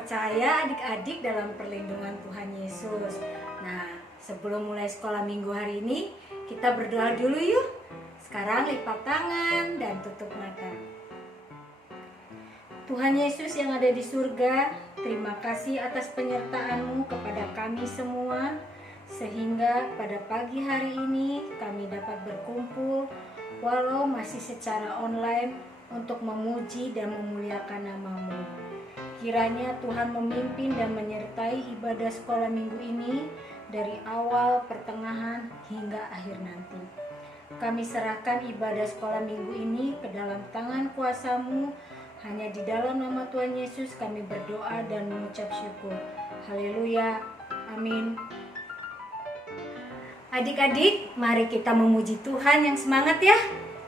percaya adik-adik dalam perlindungan Tuhan Yesus. Nah, sebelum mulai sekolah minggu hari ini, kita berdoa dulu yuk. Sekarang lipat tangan dan tutup mata. Tuhan Yesus yang ada di surga, terima kasih atas penyertaan-Mu kepada kami semua, sehingga pada pagi hari ini kami dapat berkumpul walau masih secara online untuk memuji dan memuliakan nama-Mu. Kiranya Tuhan memimpin dan menyertai ibadah sekolah minggu ini dari awal, pertengahan, hingga akhir nanti. Kami serahkan ibadah sekolah minggu ini ke dalam tangan kuasa-Mu. Hanya di dalam nama Tuhan Yesus kami berdoa dan mengucap syukur. Haleluya. Amin. Adik-adik, mari kita memuji Tuhan yang semangat ya.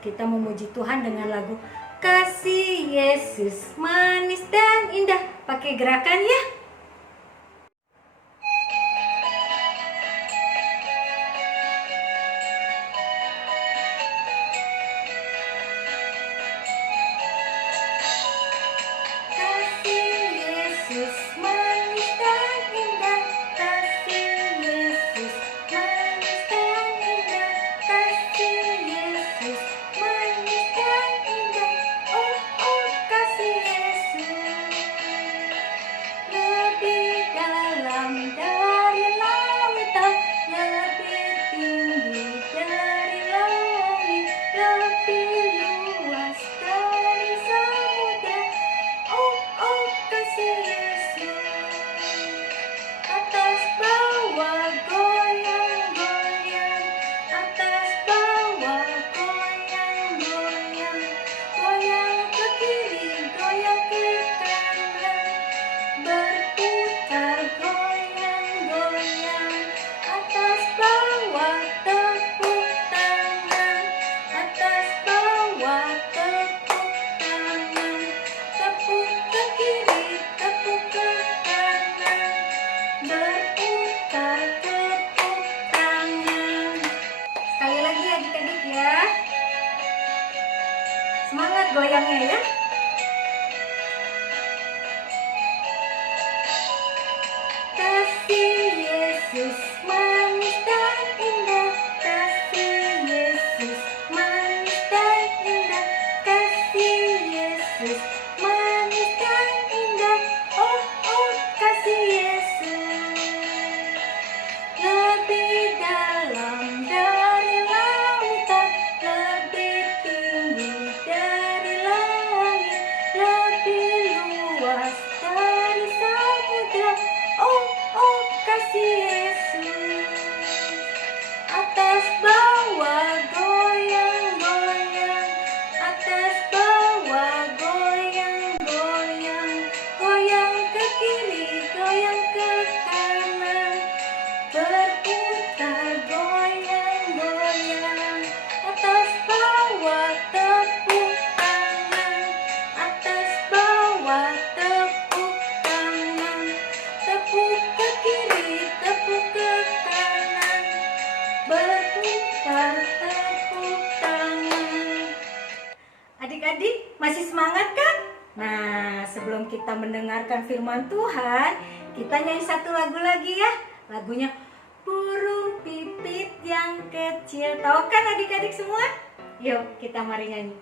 Kita memuji Tuhan dengan lagu Kasih Yesus manis dan indah. Pakai gerakan ya. Semangat goyangnya ya. Kasih Yesus manis dan indah. Kasih Yesus manis dan indah. Kasih Yesus manis dan indah. Oh, oh, kasih Yesus lebih dalam dari lautan, lebih tinggi dari langit, lebih luas dari samudra. Oh, oh, kasih Yesus atas bawah goyang-goyang, atas bawah goyang-goyang, goyang ke kiri, goyang ke kanan, berputar goyang-goyang, atas bawah tepuk tangan, atas bawah tepuk tangan, tepuk ke kiri, tepuk ke kanan, berputar tepuk tangan. Adik-adik masih semangat kan? Nah, sebelum kita mendengarkan firman Tuhan, kita nyanyi satu lagu lagi ya. Lagunya Burung Pipit yang Kecil. Tahu kan adik-adik semua? Yuk kita mari nyanyi.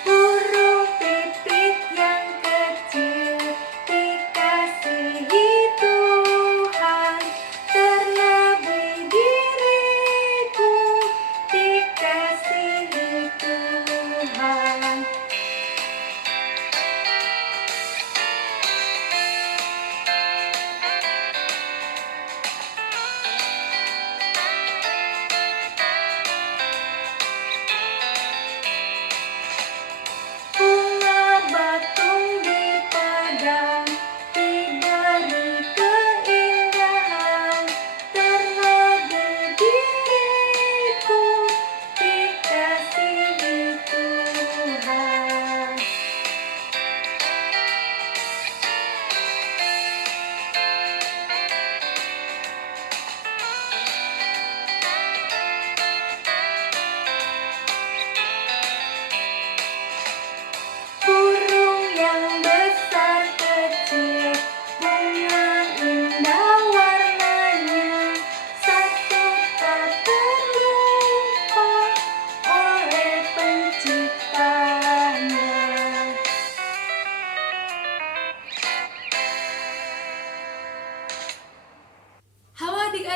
Burung pipit yang kecil dikasihi Tuhan, terlebih diriku dikasihi Tuhan.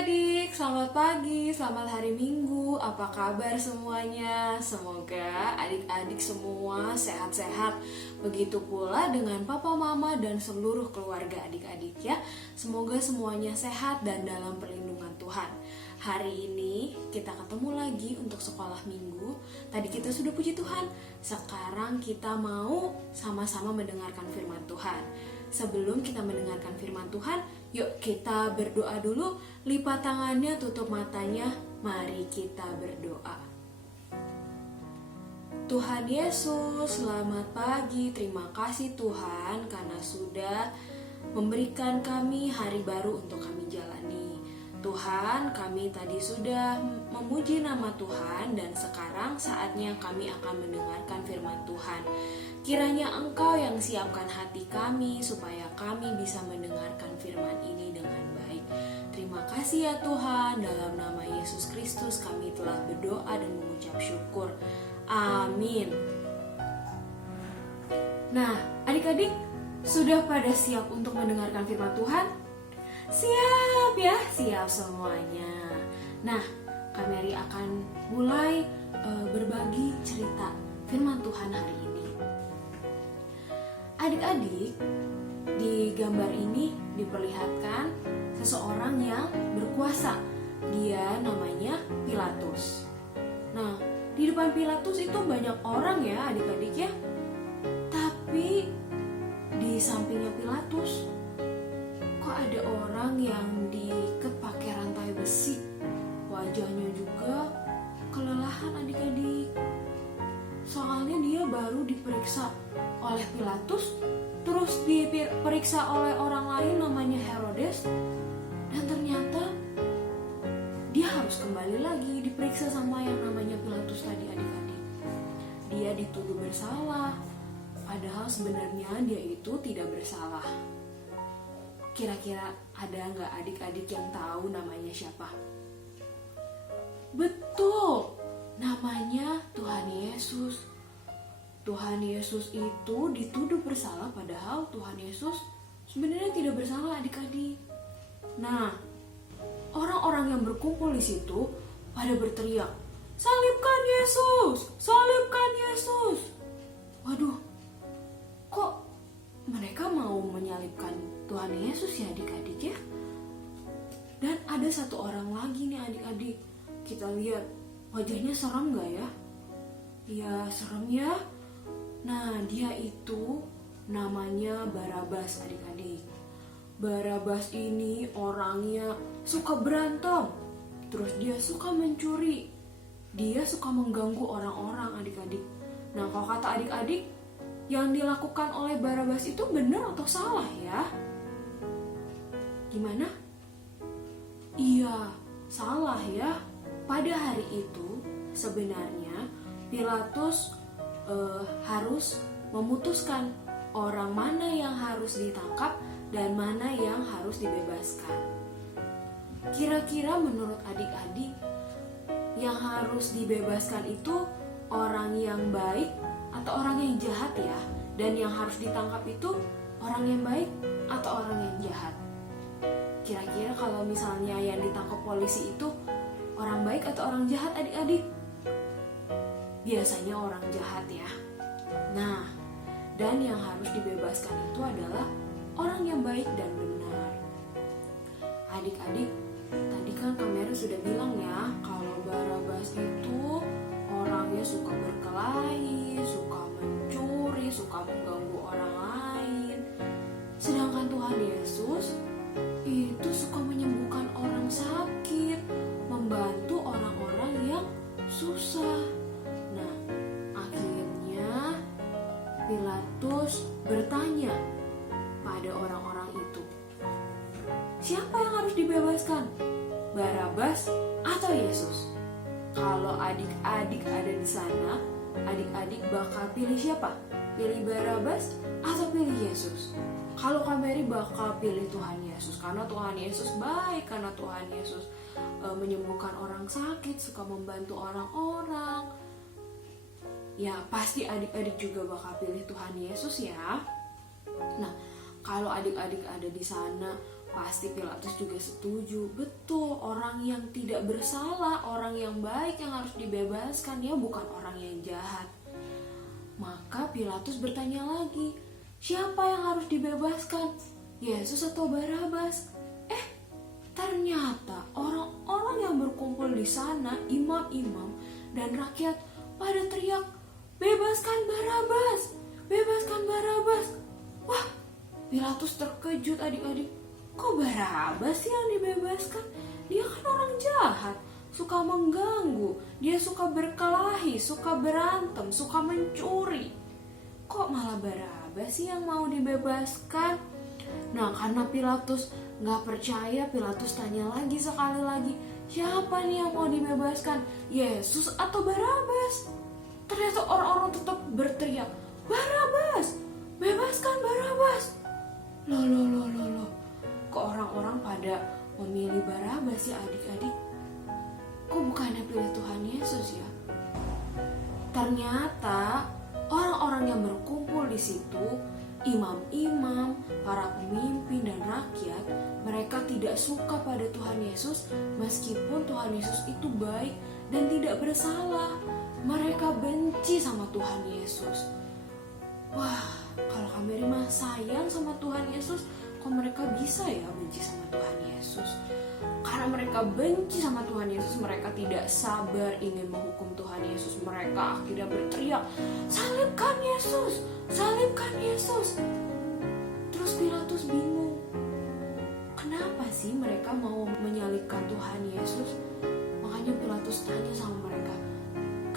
adik-adik, selamat pagi, selamat hari Minggu. Apa kabar semuanya? Semoga adik-adik semua sehat-sehat. Begitu pula dengan papa, mama, dan seluruh keluarga adik-adik ya. Semoga semuanya sehat dan dalam perlindungan Tuhan. Hari ini kita ketemu lagi untuk sekolah minggu. Tadi kita sudah puji Tuhan. Sekarang kita mau sama-sama mendengarkan firman Tuhan. Sebelum kita mendengarkan firman Tuhan, yuk kita berdoa dulu. Lipat tangannya, tutup matanya. Mari kita berdoa. Tuhan Yesus, selamat pagi. Terima kasih Tuhan karena sudah memberikan kami hari baru untuk kami jalani. Tuhan, kami tadi sudah memuji nama Tuhan dan sekarang saatnya kami akan mendengarkan firman Tuhan. Kiranya Engkau yang siapkan hati kami supaya kami bisa mendengarkan firman ini dengan baik. Terima kasih ya Tuhan, dalam nama Yesus Kristus kami telah berdoa dan mengucap syukur. Amin. Nah, adik-adik sudah pada siap untuk mendengarkan firman Tuhan? Siap ya, siap semuanya. Nah, kami akan mulai berbagi cerita firman Tuhan hari ini. Adik-adik, di gambar ini diperlihatkan seseorang yang berkuasa. Dia namanya Pilatus. Nah, di depan Pilatus itu banyak orang ya adik-adik ya. Tapi di sampingnya Pilatus kok ada orang yang diikat pakai rantai besi. Wajahnya juga kelelahan adik-adik. Soalnya dia baru diperiksa oleh Pilatus, terus diperiksa oleh orang lain namanya Herodes, dan ternyata dia harus kembali lagi diperiksa sama yang namanya Pilatus tadi adik-adik. Dia dituduh bersalah, padahal sebenarnya dia itu tidak bersalah. Kira-kira ada nggak adik-adik yang tahu namanya siapa? Betul, namanya Tuhan Yesus. Tuhan Yesus itu dituduh bersalah padahal Tuhan Yesus sebenarnya tidak bersalah adik-adik. Nah, orang-orang yang berkumpul di situ pada berteriak, "Salibkan Yesus! Salibkan Yesus!" Waduh, kok mereka mau menyalibkan Tuhan Yesus ya adik-adik ya? Dan ada satu orang lagi nih adik-adik. Kita lihat wajahnya serem gak ya? Ya serem ya. Nah, dia itu namanya Barabas adik-adik. Barabas ini orangnya suka berantem. Terus dia suka mencuri. Dia suka mengganggu orang-orang adik-adik. Nah, kalau kata adik-adik, yang dilakukan oleh Barabas itu benar atau salah ya? Gimana? Iya, salah ya. Pada hari itu sebenarnya Pilatus harus memutuskan orang mana yang harus ditangkap dan mana yang harus dibebaskan. Kira-kira menurut adik-adik yang harus dibebaskan itu orang yang baik atau orang yang jahat ya? Dan yang harus ditangkap itu orang yang baik atau orang yang jahat? Kira-kira kalau misalnya yang ditangkap polisi itu orang baik atau orang jahat adik-adik? Biasanya orang jahat ya. Nah, dan yang harus dibebaskan itu adalah orang yang baik dan benar. Adik-adik, tadi kan kamera sudah bilang ya, kalau Barabas itu orangnya suka berkelahi, suka mencuri, suka mengganggu orang lain. Sedangkan Tuhan Yesus itu suka menyembuhkan orang sakit, membantu orang-orang yang susah. Nah, akhirnya Pilatus bertanya pada orang-orang itu, siapa yang harus dibebaskan? Barabas atau Yesus? Kalau adik-adik ada di sana, adik-adik bakal pilih siapa? Pilih Barabas atau pilih Yesus? Kalau kami bakal pilih Tuhan Yesus, karena Tuhan Yesus baik, karena Tuhan Yesus menyembuhkan orang sakit, suka membantu orang-orang. Ya pasti adik-adik juga bakal pilih Tuhan Yesus ya. Nah, kalau adik-adik ada di sana Pasti Pilatus juga setuju. Betul, orang yang tidak bersalah, orang yang baik yang harus dibebaskan, ya bukan orang yang jahat. Maka Pilatus bertanya lagi, siapa yang harus dibebaskan? Yesus atau Barabas? Ternyata orang-orang yang berkumpul di sana, imam-imam dan rakyat, pada teriak, bebaskan Barabas, bebaskan Barabas. Wah, Pilatus terkejut adik-adik. Kok Barabas sih yang dibebaskan? Dia kan orang jahat, suka mengganggu, dia suka berkelahi, suka berantem, suka mencuri. Kok malah Barabas sih yang mau dibebaskan? Nah, karena Pilatus gak percaya, Pilatus tanya lagi sekali lagi, siapa nih yang mau dibebaskan? Yesus atau Barabas? Ternyata orang-orang tetap berteriak, Barabas, bebaskan Barabas. Loh. Kok orang-orang pada memilih Barabas ya adik-adik? Kok bukannya pilih Tuhan Yesus ya? Ternyata orang-orang yang berkumpul di situ, imam-imam, para pemimpin dan rakyat, mereka tidak suka pada Tuhan Yesus meskipun Tuhan Yesus itu baik dan tidak bersalah. Mereka benci sama Tuhan Yesus. Wah, kalau kami mah sayang sama Tuhan Yesus, kok mereka bisa ya benci sama Tuhan Yesus? Karena mereka benci sama Tuhan Yesus, mereka tidak sabar ingin menghukum Tuhan Yesus. Mereka akhirnya berteriak, salibkan Yesus, salibkan Yesus. Terus Pilatus bingung, kenapa sih mereka mau menyalibkan Tuhan Yesus? Makanya Pilatus tanya sama mereka,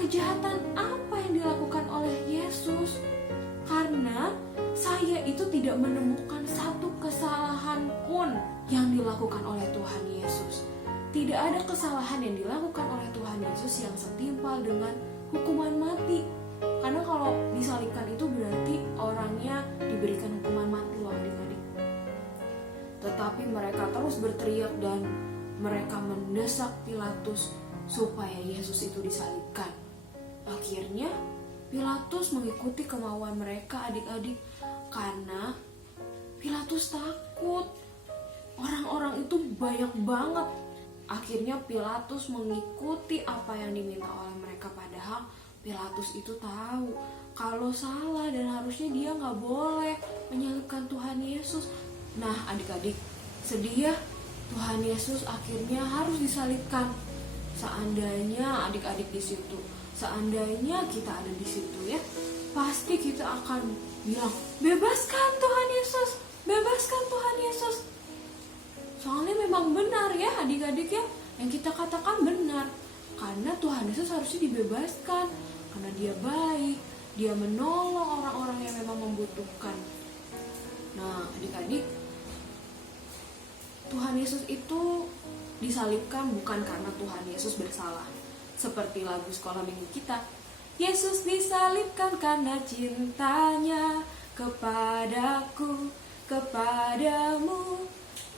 kejahatan apa yang dilakukan oleh Yesus? Karena saya itu tidak menemukan satu kesalahan pun yang dilakukan oleh Tuhan Yesus. Tidak ada kesalahan yang dilakukan oleh Tuhan Yesus yang setimpal dengan hukuman mati. Karena kalau disalibkan itu berarti orangnya diberikan hukuman mati loh adik-adik. Tetapi mereka terus berteriak dan mereka mendesak Pilatus supaya Yesus itu disalibkan. Akhirnya Pilatus mengikuti kemauan mereka adik-adik, karena Pilatus takut. Orang-orang itu banyak banget. Akhirnya Pilatus mengikuti apa yang diminta oleh mereka, padahal Pilatus itu tahu kalau salah dan harusnya dia gak boleh menyalibkan Tuhan Yesus. Nah adik-adik, sedih ya, Tuhan Yesus akhirnya harus disalibkan. Seandainya adik-adik di situ, seandainya kita ada di situ ya, pasti kita akan bilang, bebaskan Tuhan Yesus, bebaskan Tuhan Yesus. Soalnya memang benar ya adik-adik ya, yang kita katakan benar. Karena Tuhan Yesus harusnya dibebaskan, karena dia baik, dia menolong orang-orang yang memang membutuhkan. Nah adik-adik, Tuhan Yesus itu disalibkan bukan karena Tuhan Yesus bersalah. Seperti lagu sekolah minggu kita, Yesus disalibkan karena cintanya kepadaku, kepadamu.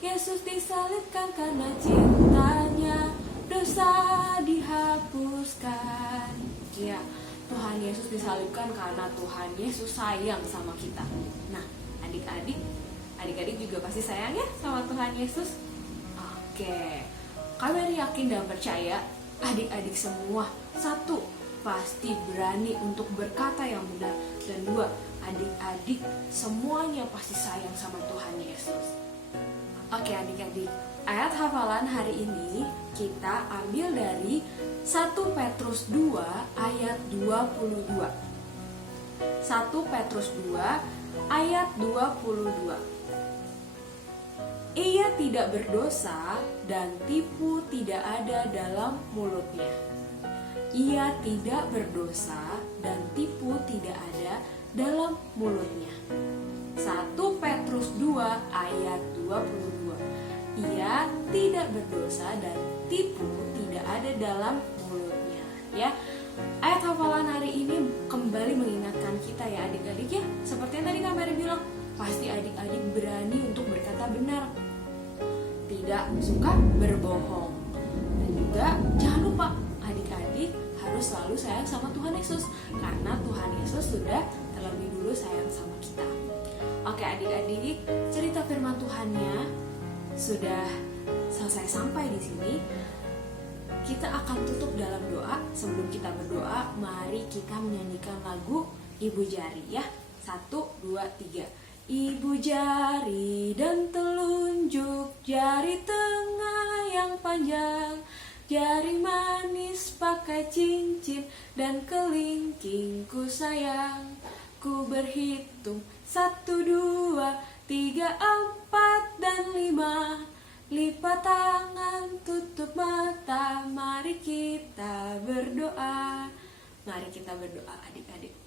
Yesus disalibkan karena cintanya, dosa dihapuskan. Ya, Tuhan Yesus disalibkan karena Tuhan Yesus sayang sama kita. Nah, adik-adik juga pasti sayang ya sama Tuhan Yesus. Oke, kalian yakin dan percaya adik-adik semua, satu, pasti berani untuk berkata yang benar, dan dua, adik-adik semuanya pasti sayang sama Tuhan Yesus. Oke adik-adik, ayat hafalan hari ini kita ambil dari 1 Petrus 2 ayat 22. 1 Petrus 2 ayat 22. Ia tidak berdosa dan tipu tidak ada dalam mulutnya. Ia tidak berdosa dan tipu tidak ada dalam mulutnya. 1 Petrus 2 ayat 22. Ia tidak berdosa dan tipu tidak ada dalam mulutnya. Ya, ayat hafalan hari ini kembali mengingatkan kita ya adik-adik ya. Seperti yang tadi Kak Mary bilang, pasti adik-adik berani untuk berkata benar, tidak suka berbohong. Dan juga jangan lupa adik-adik harus selalu sayang sama Tuhan Yesus, karena Tuhan Yesus sudah terlebih dulu sayang sama kita. Oke adik-adik, cerita firman Tuhannya sudah selesai sampai di sini, kita akan tutup dalam doa. Sebelum kita berdoa, mari kita menyanyikan lagu Ibu Jari ya. 1, 2, 3. Ibu jari dan telunjuk, jari tengah yang panjang, jari manis pakai cincin dan kelingking ku sayang. Ku berhitung 1, 2, 3, 4 dan 5. Lipat tangan, tutup mata, mari kita berdoa. Mari kita berdoa adik-adik.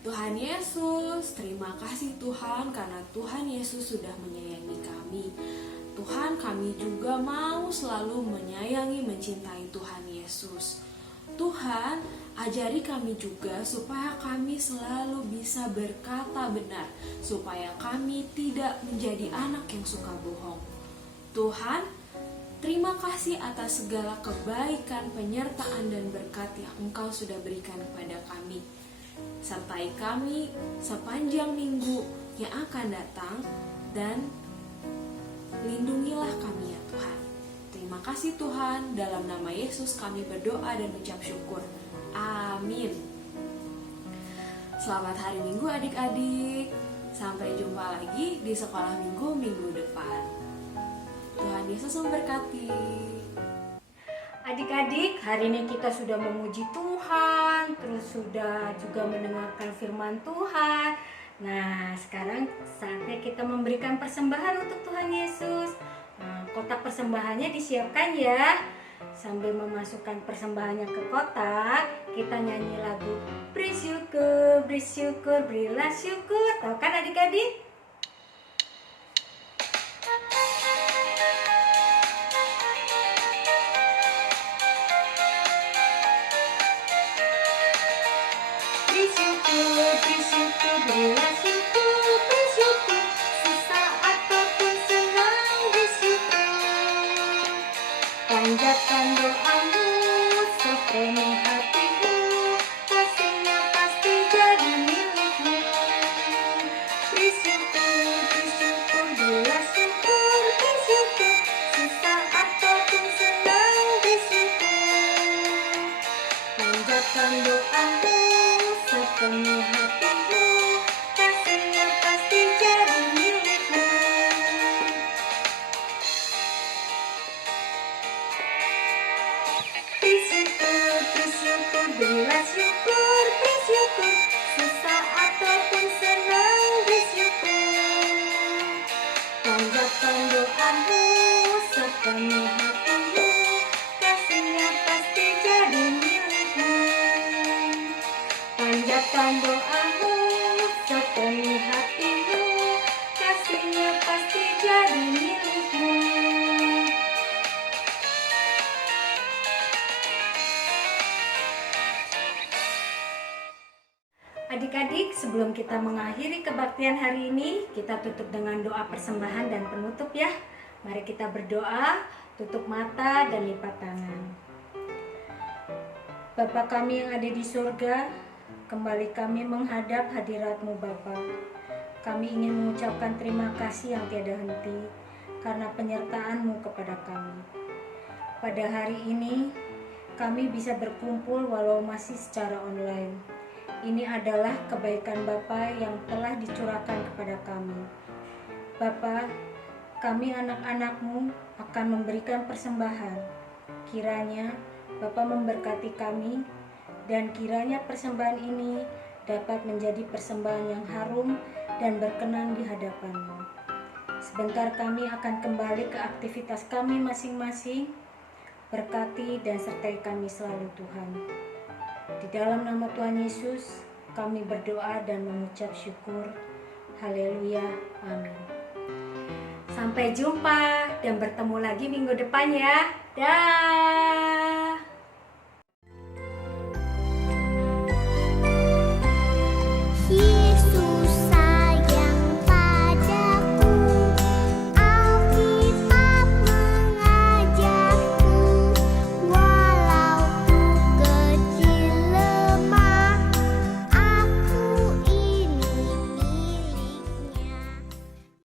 Tuhan Yesus, terima kasih Tuhan karena Tuhan Yesus sudah menyayangi kami. Tuhan, kami juga mau selalu menyayangi, mencintai Tuhan Yesus. Tuhan, ajari kami juga supaya kami selalu bisa berkata benar, supaya kami tidak menjadi anak yang suka bohong. Tuhan, terima kasih atas segala kebaikan, penyertaan, dan berkat yang Engkau sudah berikan kepada kami. Sertai kami sepanjang minggu yang akan datang dan lindungilah kami ya Tuhan. Terima kasih Tuhan, dalam nama Yesus kami berdoa dan ucap syukur. Amin. Selamat hari Minggu adik-adik. Sampai jumpa lagi di sekolah minggu depan. Tuhan Yesus memberkati. Adik-adik, hari ini kita sudah memuji Tuhan, terus sudah juga mendengarkan firman Tuhan. Nah, sekarang saatnya kita memberikan persembahan untuk Tuhan Yesus. Nah, kotak persembahannya disiapkan ya. Sambil memasukkan persembahannya ke kotak, kita nyanyi lagu Bersyukur, bersyukur, berilah syukur. Tahu kan adik-adik? Bersyukur, bersyukur, berilah syukur, bersyukur, susah ataupun senang bersyukur. Panjatkan doamu sepenuh hatimu, kasihnya pasti jadi milikmu. Bersyukur, bersyukur, berilah syukur, bersyukur, susah ataupun senang bersyukur. Panjatkan doamu sepenuh hatimu, kasihnya pasti jadi milikmu. Bersyukur, bersyukur, berilah syukur, bersyukur, susah ataupun senang bersyukur. Panjatkan doamu sepenuh hatimu, kasihnya pasti jadi milikmu. Panjatkan doamu sepenuh hatimu, kasihnya pasti jadi milikmu. Adik-adik, sebelum kita mengakhiri kebaktian hari ini, kita tutup dengan doa persembahan dan penutup ya. Mari kita berdoa, tutup mata dan lipat tangan. Bapa kami yang ada di surga, kembali kami menghadap hadirat-Mu Bapa. Kami ingin mengucapkan terima kasih yang tiada henti karena penyertaan-Mu kepada kami. Pada hari ini, kami bisa berkumpul walau masih secara online. Ini adalah kebaikan Bapa yang telah dicurahkan kepada kami. Bapa, kami anak-anak-Mu akan memberikan persembahan. Kiranya Bapa memberkati kami, dan kiranya persembahan ini dapat menjadi persembahan yang harum dan berkenan di hadapan-Mu. Sebentar kami akan kembali ke aktivitas kami masing-masing. Berkati dan sertai kami selalu Tuhan. Di dalam nama Tuhan Yesus, kami berdoa dan mengucap syukur. Haleluya, amin. Sampai jumpa dan bertemu lagi minggu depan ya. Dah.